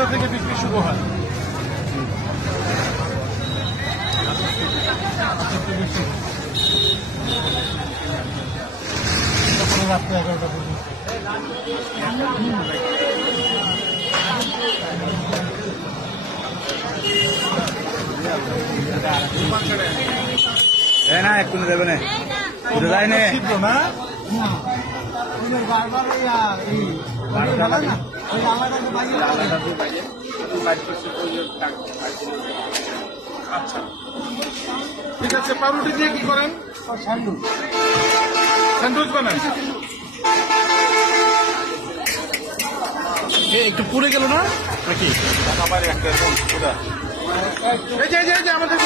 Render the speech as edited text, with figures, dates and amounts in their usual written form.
সন্ধ্যা থেকে বিক্রি শুরু হয়। রাত্রে 11টা পর্যন্ত। না একটু দেবে না যায় না আচ্ছা ঠিক আছে। পাউরুটি দিয়ে কি করেন? স্যান্ডউইচ বানান। একটু পুড়ে গেল না নাকি? আমার একটা এই যে আমাদের